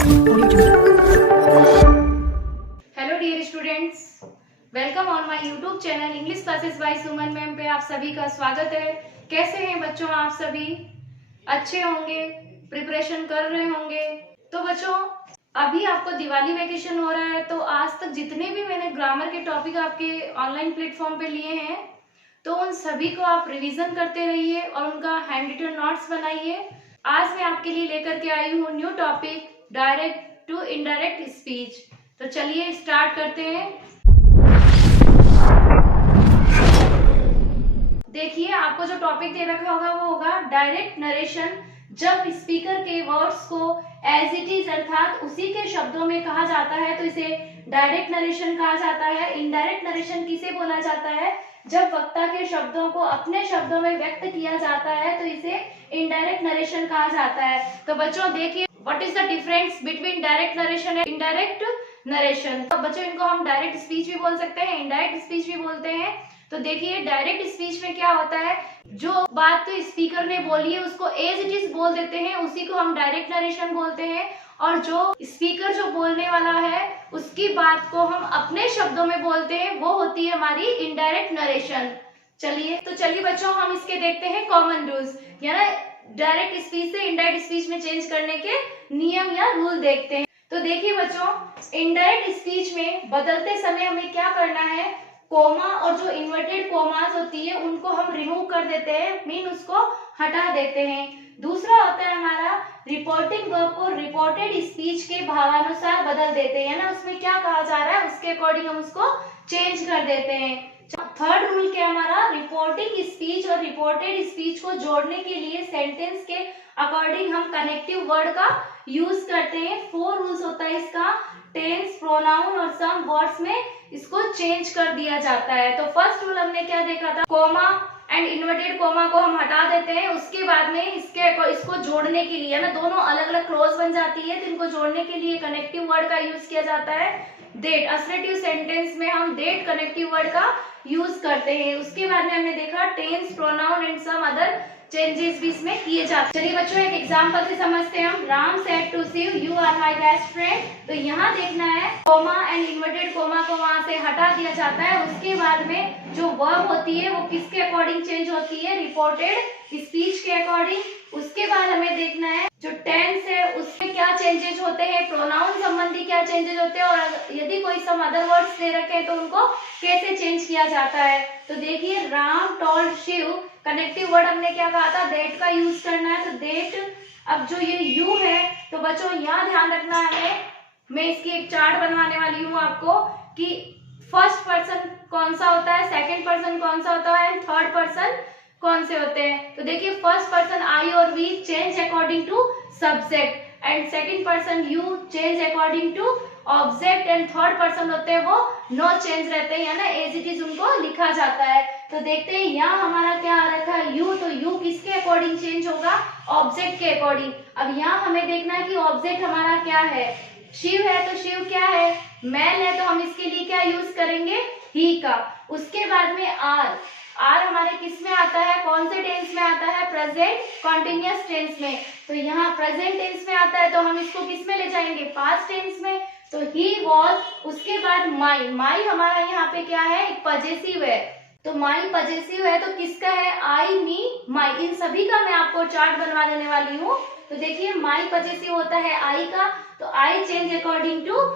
Hello dear students, welcome on my YouTube channel English classes by Suman ma'am पे आप सभी का स्वागत है। कैसे हैं बच्चों आप सभी? अच्छे होंगे, प्रिपरेशन कर रहे होंगे। तो बच्चों, अभी आपको दिवाली वेकेशन हो रहा है, तो आज तक जितने भी मैंने ग्रामर के टॉपिक आपके ऑनलाइन प्लेटफॉर्म पे लिए हैं, तो उन सभी को आप रिवीजन करते रहिए और उनका हैंड रिटन नोट्स बनाइए। आज मैं आपके लिए लेकर के आई हूँ new topic, direct to indirect speech. तो चलिए स्टार्ट करते हैं। देखिए, आपको जो टॉपिक दे रखा होगा वो होगा डायरेक्ट नरेशन। जब स्पीकर के वर्ड्स को एज इट इज अर्थात उसी के शब्दों में कहा जाता है तो इसे डायरेक्ट नरेशन कहा जाता है। इनडायरेक्ट नरेशन किसे बोला जाता है? जब वक्ता के शब्दों को अपने शब्दों में व्यक्त किया जाता है तो इसे इनडायरेक्ट नरेशन कहा जाता है। तो बच्चों देखिए, what is the difference between direct narration and indirect narration. तो बच्चों, इनको हम डायरेक्ट स्पीच भी बोल सकते हैं, इनडायरेक्ट स्पीच भी बोलते हैं। तो देखिए, डायरेक्ट स्पीच में क्या होता है, जो बात तो स्पीकर ने बोली है उसको एज इट इज बोल देते हैं, उसी को हम डायरेक्ट नरेशन बोलते हैं। और जो स्पीकर जो बोलने वाला है उसकी बात को हम अपने शब्दों में बोलते हैं, वो होती है हमारी इनडायरेक्ट नरेशन। चलिए बच्चों, हम इसके देखते हैं कॉमन रूल्स, यानी डायरेक्ट स्पीच से इनडायरेक्ट स्पीच में चेंज करने के नियम या रूल देखते हैं। तो देखिए बच्चों, इनडायरेक्ट स्पीच में बदलते समय हमें क्या करना है, कोमा और जो इन्वर्टेड कोमास होती है उनको हम रिमूव कर देते हैं, मीन उसको हटा देते हैं। दूसरा होता है हमारा रिपोर्टिंग वर्ब को रिपोर्टेड स्पीच के भावानुसार बदल देते हैं, ना उसमें क्या कहा जा रहा है उसके अकॉर्डिंग हम उसको चेंज कर देते हैं। थर्ड रूल क्या हमारा, रिपोर्टिंग स्पीच और रिपोर्टेड स्पीच को जोड़ने के लिए सेंटेंस के अकॉर्डिंग हम कनेक्टिव वर्ड का यूज करते हैं। 4 रूल्स होता है इसका, टेंस, प्रोनाउन और सम वर्ड्स में इसको चेंज कर दिया जाता है। तो फर्स्ट रूल हमने क्या देखा था, कोमा एंड इन्वर्टेड कोमा को हम हटा देते हैं। उसके बाद में इसको जोड़ने के लिए ना दोनों अलग अलग क्लॉज बन जाती है, तो इनको जोड़ने के लिए कनेक्टिव वर्ड का यूज किया जाता है डेट। असर्टिव सेंटेंस में हम डेट कनेक्टिव वर्ड का यूज करते हैं। उसके बाद में हमने देखा tense, pronoun and some other changes भी इसमें किए जाते हैं। चलिए बच्चों, एक एग्जांपल से समझते हैं हम। Ram said to Shiv you are my best friend. तो यहाँ देखना है कोमा एंड इन्वर्टेड कोमा को वहां से हटा दिया जाता है। उसके बाद में जो वर्ब होती है वो किसके अकॉर्डिंग चेंज होती है, रिपोर्टेड स्पीच के अकॉर्डिंग। उसके बाद हमें देखना है जो टेंस है उसमें क्या चेंजेस होते हैं, प्रोनाउन संबंधी क्या चेंजेस होते हैं, और यदि कोई सम अदर वर्ड्स दे रखे हैं तो उनको कैसे चेंज किया जाता है। तो देखिए, Ram told Shiv, connective word हमने क्या कहा था, दैट का यूज करना है। तो दैट, अब जो ये यू है, तो बच्चों यहाँ ध्यान रखना है, मैं इसकी एक चार्ट बनवाने वाली हूँ आपको कि फर्स्ट पर्सन कौन सा होता है, सेकंड पर्सन कौन सा होता है एंड थर्ड पर्सन कौन से होते हैं। तो देखिए, फर्स्ट पर्सन आई और we change according to subject and second person you change according to object and third person होते हैं वो नो चेंज रहते हैं, यानी एज इट इज उनको लिखा जाता है। तो देखते हैं यहाँ हमारा क्या आ रखा है यू, तो यू किसके अकॉर्डिंग चेंज होगा, ऑब्जेक्ट के अकॉर्डिंग। अब यहाँ हमें देखना है कि ऑब्जेक्ट हमारा क्या है, शिव है, तो शिव क्या है, मैल है, तो हम इसके लिए क्या यूज करेंगे, ही का। उसके बाद में आर, आर हमारे किस में आता है, कौन से टेंस में आता है, प्रेजेंट कॉन्टिन्यूअस टेंस में। तो यहाँ प्रेजेंट टेंस में आता है तो हम इसको किस में ले जाएंगे, पास्ट टेंस में। तो ही वॉज, उसके बाद माई, माई हमारा यहाँ पे क्या है, पजेसिव है, तो माई पजेसिव है, तो किसका है, आई, मी, माई। इन सभी का मैं आपको चार्ट बनवा देने वाली हूँ। तो देखिए, माई पजेसिव होता है आई का, तो I change according to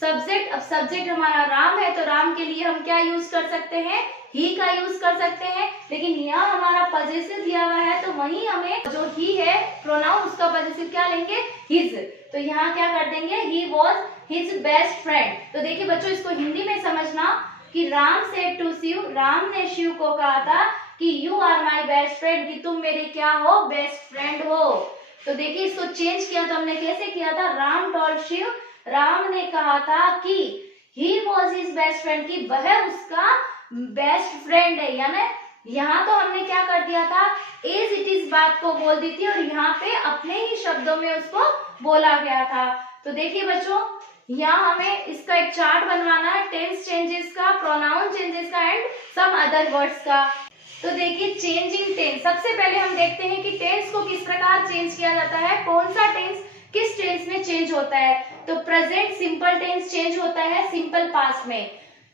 subject. अब सब्जेक्ट हमारा राम है, तो राम के लिए हम क्या यूज कर सकते हैं, ही का यूज कर सकते हैं। लेकिन यहाँ हमारा पजेसिव दिया हुआ है, तो वहीं हमें जो ही है प्रोनाउन, उसका पजेसिव क्या लेंगे, हिज। तो यहाँ क्या कर देंगे, he was his best friend. तो देखिए बच्चों, इसको हिंदी में समझना कि राम सेड टू शिव, राम ने शिव को कहा था कि you are my best friend, कि तुम मेरे क्या हो, बेस्ट फ्रेंड हो। तो देखिए, इसको चेंज किया तो हमने कैसे किया था, राम टोल्ड शिव, राम ने कहा था कि ही वॉज हिज बेस्ट फ्रेंड, कि वह उसका बेस्ट फ्रेंड है। यानी यहाँ तो हमने क्या कर दिया था, एज इट इज बात को बोल दी थी और यहाँ पे अपने ही शब्दों में उसको बोला गया था। तो देखिए बच्चों, यहाँ हमें इसका एक चार्ट बनवाना है, टेंस चेंजेस का, प्रोनाउन चेंजेस का एंड सम अदर वर्ड्स का। तो देखिए, चेंजिंग टेंस, सबसे पहले हम देखते हैं कि टेंस को किस प्रकार चेंज किया जाता है, कौन सा टेंस किस टेंस में चेंज होता है? तो प्रेजेंट सिंपल टेंस चेंज होता है सिंपल पास्ट में।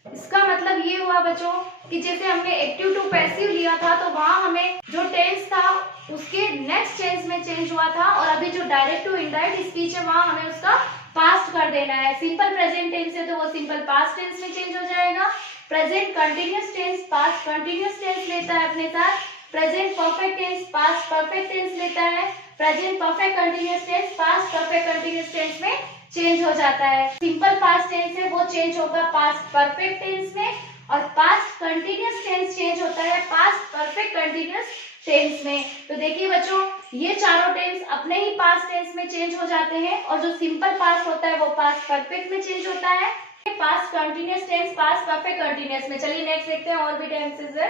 इसका मतलब ये हुआ बच्चों कि जैसे हमने एक्टिव टू पैसिव लिया था तो वहां हमें जो टेंस था उसके नेक्स्ट टेंस में चेंज हुआ था, और अभी जो डायरेक्ट टू इनडायरेक्ट स्पीच है वहां हमें उसका पास्ट कर देना है। सिंपल प्रेजेंट टेंस है तो वो सिंपल पास्ट टेंस में चेंज हो जाएगा। Present continuous tense past continuous tense लेता है अपने साथ। Present perfect tense past perfect tense लेता है। Present perfect continuous tense past perfect continuous tense में चेंज हो जाता है। सिंपल पास्ट टेंस है वो चेंज होगा पास्ट परफेक्ट टेंस में, और पास्ट कंटिन्यूअस टेंस चेंज होता है पास्ट परफेक्ट कंटिन्यूअस टेंस में। तो देखिए बच्चों, ये चारों टेंस अपने ही पास्ट टेंस में चेंज हो जाते हैं, और जो सिंपल पास्ट होता है वो पास्ट परफेक्ट में चेंज होता है। Past continuous tense past perfect continuous में। चलिए नेक्स्ट देखते हैं और भी टेंसेस है।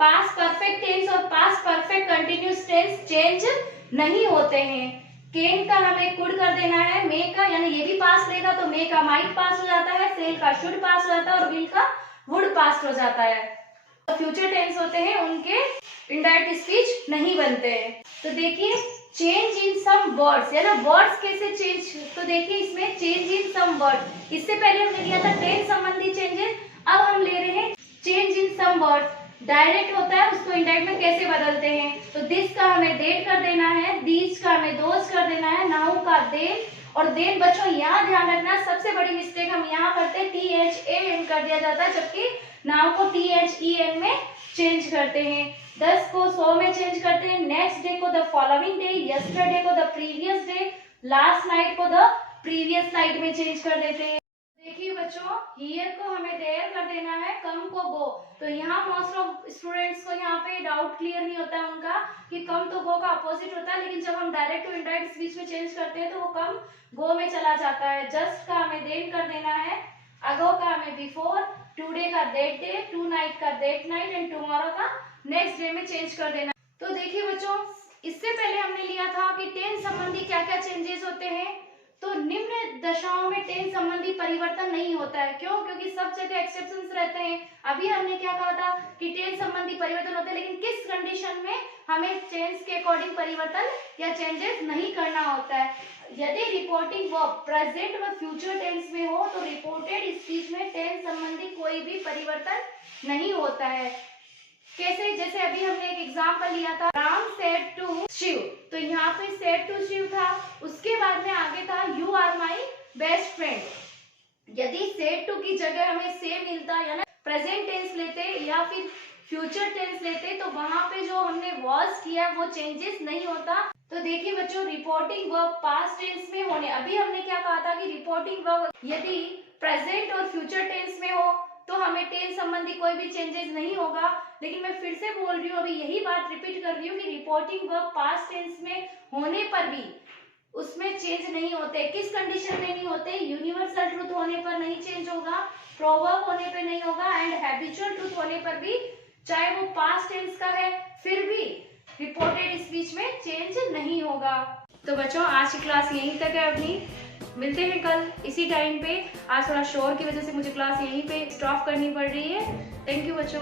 पास्ट परफेक्ट टेंस और past perfect continuous tense change नहीं होते हैं। केन का हमें कुड कर देना है, मे का यानी ये भी पास लेगा तो मे का माइट पास हो जाता है, सेल का शुड पास हो जाता है, और विल का वुड पास हो जाता है। तो फ्यूचर टेंस होते हैं उनके इनडायरेक्ट स्पीच नहीं बनते हैं। तो देखिए चेंज इन सम वर्ड्स, या ना वर्ड्स कैसे चेंज, तो देखिए इसमें चेंज इन सम वर्ड्स, इससे पहले हमने लिया था टेंस संबंधी चेंजेस, अब हम ले रहे हैं change in some words. Direct होता है उसको इनडायरेक्ट में कैसे बदलते हैं? तो दिस का हमें डेट कर देना है, दीज का हमें दोज कर देना है, नाउ का देन, और देन बच्चों यहाँ ध्यान रखना सबसे बड़ी मिस्टेक हम यहाँ करते हैं THAN कर दिया जाता है, जबकि नाउ को THEN में चेंज करते हैं। 10 को 100 में चेंज करते हैं, नेक्स्ट डे को द फॉलोइंग डे, यस्टरडे को the previous day, last night को द प्रीवियस नाइट में चेंज कर देते हैं। देखिए बच्चों, हियर को हमें देयर कर देना है, कम को गो। तो यहाँ मोस्ट ऑफ स्टूडेंट्स को यहाँ पे डाउट क्लियर नहीं होता है उनका कि कम तो गो का अपोजिट होता है, लेकिन जब हम डायरेक्ट टू इनडायरेक्ट स्पीच में चेंज करते हैं तो वो कम गो में चला जाता है। जस्ट का हमें देन कर देना है, अगो का हमें बिफोर, टुडे का दैट डे, टू नाइट का दैट नाइट, एंड टुमारो का नेक्स्ट डे में चेंज कर देना। तो देखिए बच्चों, इससे पहले हमने लिया था कि टेंस संबंधी क्या क्या चेंजेस होते हैं। तो निम्न दशाओं में टेंस संबंधी परिवर्तन नहीं होता है। क्यों? क्योंकि सब जगह एक्सेप्शंस रहते हैं। अभी हमने क्या कहा था कि टेंस संबंधी परिवर्तन होते हैं, लेकिन किस कंडीशन में हमें टेंस के अकॉर्डिंग परिवर्तन या चेंजेस नहीं करना होता है। यदि रिपोर्टिंग वर्ब प्रेजेंट व फ्यूचर टेंस में हो तो रिपोर्टेड स्पीच में टेंस संबंधी कोई भी परिवर्तन नहीं होता है। कैसे? जैसे अभी हमने एक एग्जांपल लिया था, राम सेड टू शिव, तो यहाँ पे सेड टू शिव था, उसके बाद में आगे था you are my best friend. यदि सेड टू की जगह हमें से मिलता या ना प्रेजेंट टेंस लेते या फिर फ्यूचर टेंस लेते तो वहां पे जो हमने वॉज किया वो चेंजेस नहीं होता। तो देखिए बच्चों, रिपोर्टिंग वर्ब पास्ट टेंस में होने, अभी हमने क्या कहा था कि रिपोर्टिंग वर्ब यदि प्रेजेंट और फ्यूचर टेंस में हो तो हमें टेंस संबंधी कोई भी चेंजेस नहीं होगा। लेकिन मैं फिर से बोल रही हूँ, अभी यही बात रिपीट कर रही हूँ कि रिपोर्टिंग वर्ब पास्ट टेंस में होने पर भी उसमें चेंज नहीं होते। किस कंडीशन में नहीं होते? यूनिवर्सल ट्रूथ होने पर नहीं चेंज होगा, प्रोवर्ब होने पर नहीं होगा, एंड हैबिचुअल ट्रूथ होने पर भी, चाहे वो पास्ट टेंस का है फिर भी रिपोर्टेड स्पीच में चेंज नहीं होगा। तो बच्चों, आज की क्लास यहीं तक है अपनी। मिलते हैं कल इसी टाइम पे। आज थोड़ा शोर की वजह से मुझे क्लास यहीं पे स्टॉप करनी पड़ रही है। थैंक यू बच्चों।